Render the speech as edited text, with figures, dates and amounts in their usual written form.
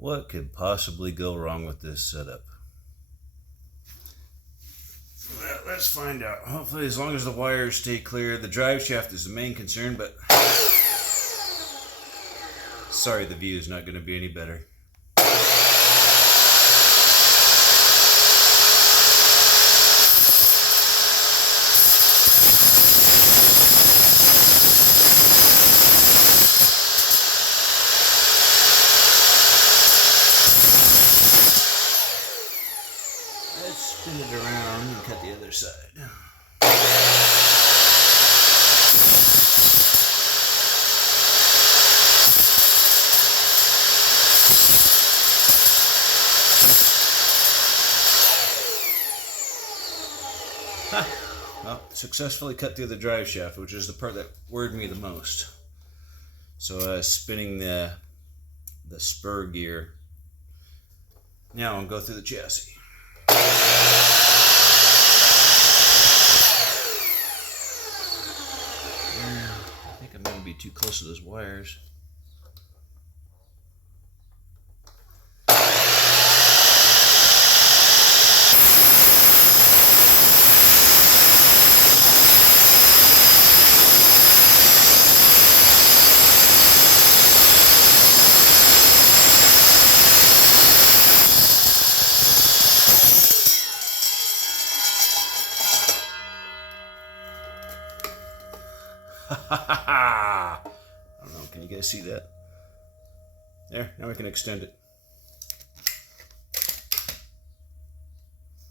What could possibly go wrong with this setup? Well, let's find out. Hopefully, as long as the wires stay clear. The drive shaft is the main concern, but sorry, the view is not going to be any better. Let's spin it around and cut the other side. Well, successfully cut through the drive shaft, which is the part that worried me the most. So spinning the spur gear. Now I'll go through the chassis. I think I'm going to be too close to those wires. I don't know, can you guys see that? There, now we can extend it.